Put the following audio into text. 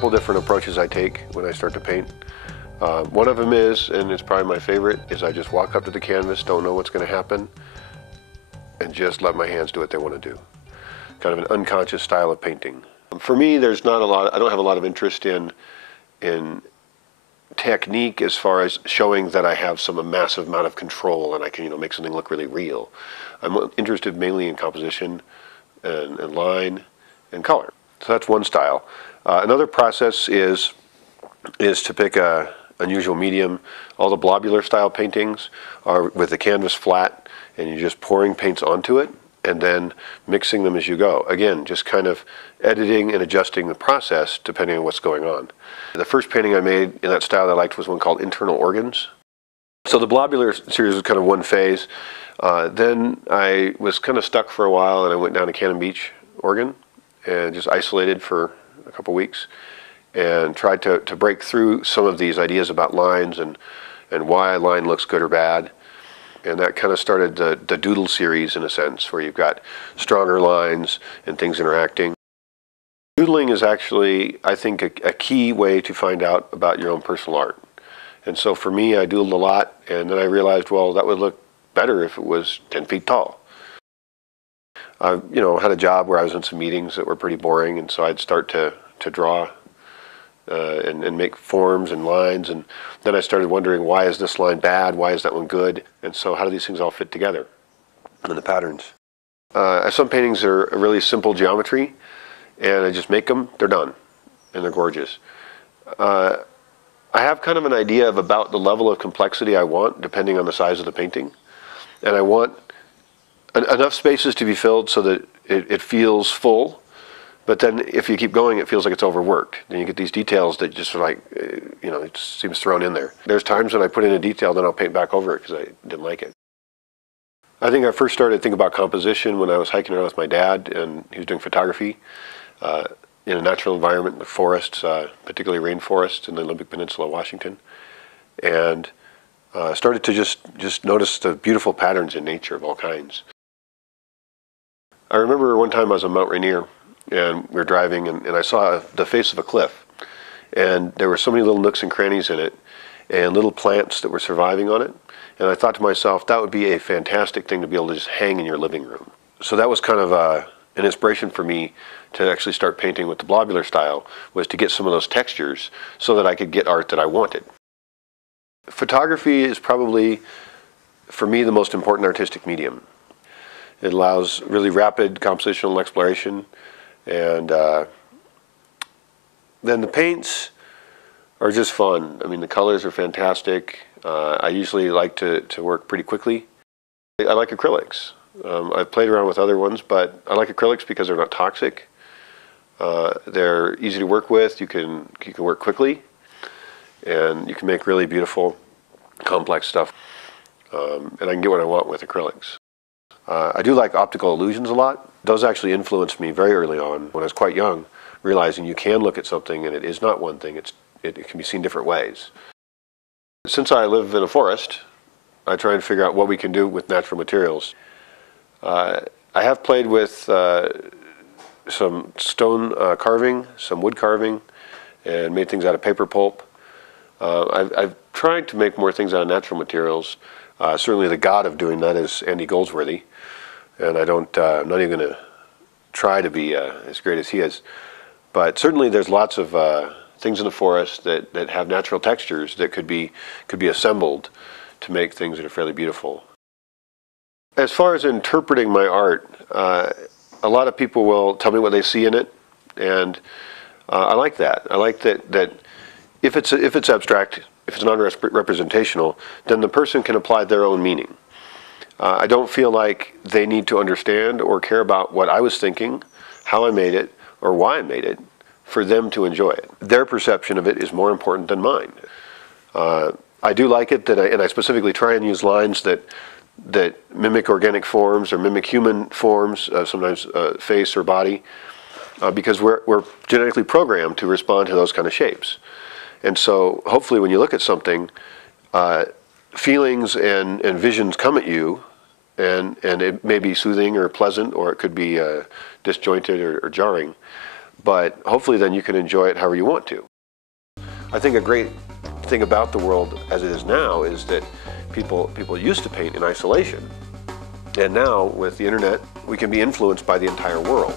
couple different approaches I take when I start to paint. One of them is, and it's probably my favorite, is I just walk up to the canvas, don't know what's going to happen, and just let my hands do what they want to do. Kind of an unconscious style of painting. For me, there's not a lot, I don't have a lot of interest in technique as far as showing that I have some massive amount of control and I can, make something look really real. I'm interested mainly in composition and line and color. So that's one style. Another process is to pick a unusual medium. All the blobular style paintings are with the canvas flat and you're just pouring paints onto it and then mixing them as you go. Again, just kind of editing and adjusting the process depending on what's going on. The first painting I made in that style that I liked was one called Internal Organs. So the blobular series was kind of one phase. Then I was kind of stuck for a while and I went down to Cannon Beach, Oregon, and just isolated for a couple weeks and tried to break through some of these ideas about lines and why a line looks good or bad. And that kind of started the doodle series in a sense, where you've got stronger lines and things interacting. Doodling is actually, I think, a key way to find out about your own personal art. And so for me, I doodled a lot, and then I realized, well, that would look better if it was 10 feet tall. I, had a job where I was in some meetings that were pretty boring, and so I'd start to draw and make forms and lines, and then I started wondering, why is this line bad? Why is that one good? And so how do these things all fit together in the patterns? Some paintings are a really simple geometry, and I just make them, they're done, and they're gorgeous. I have kind of an idea of about the level of complexity I want, depending on the size of the painting. And I want enough spaces to be filled so that it feels full, but then if you keep going, it feels like it's overworked. Then you get these details that just like, it just seems thrown in there. There's times when I put in a detail, then I'll paint back over it because I didn't like it. I think I first started to think about composition when I was hiking around with my dad, and he was doing photography in a natural environment, the forests, particularly rainforests in the Olympic Peninsula of Washington, and started to just notice the beautiful patterns in nature of all kinds. I remember one time I was on Mount Rainier, and we were driving, and I saw the face of a cliff, and there were so many little nooks and crannies in it, and little plants that were surviving on it, and I thought to myself, that would be a fantastic thing to be able to just hang in your living room. So that was kind of an inspiration for me to actually start painting with the blobular style, was to get some of those textures so that I could get art that I wanted. Photography is probably, for me, the most important artistic medium. It allows really rapid compositional exploration, and then the paints are just fun. I mean, the colors are fantastic. I usually like to work pretty quickly. I like acrylics. I've played around with other ones, but I like acrylics because they're not toxic. They're easy to work with. You can work quickly, and you can make really beautiful, complex stuff. And I can get what I want with acrylics. I do like optical illusions a lot. Those actually influenced me very early on when I was quite young, realizing you can look at something and it is not one thing. It can be seen different ways. Since I live in a forest, I try and figure out what we can do with natural materials. I have played with some stone carving, some wood carving, and made things out of paper pulp. I've tried to make more things out of natural materials. Certainly the god of doing that is Andy Goldsworthy, and I'm not even going to try to be as great as he is. But certainly there's lots of things in the forest that have natural textures that could be assembled to make things that are fairly beautiful. As far as interpreting my art, a lot of people will tell me what they see in it, and I like that. I like that if it's abstract, if it's non-representational, then the person can apply their own meaning. I don't feel like they need to understand or care about what I was thinking, how I made it, or why I made it, for them to enjoy it. Their perception of it is more important than mine. I do like it, and I specifically try and use lines that mimic organic forms or mimic human forms, sometimes face or body, because we're genetically programmed to respond to those kind of shapes. And so hopefully when you look at something, feelings and visions come at you, and it may be soothing or pleasant, or it could be disjointed or jarring. but hopefully then you can enjoy it however you want to. I think a great thing about the world as it is now is that people used to paint in isolation, and now with the internet we can be influenced by the entire world.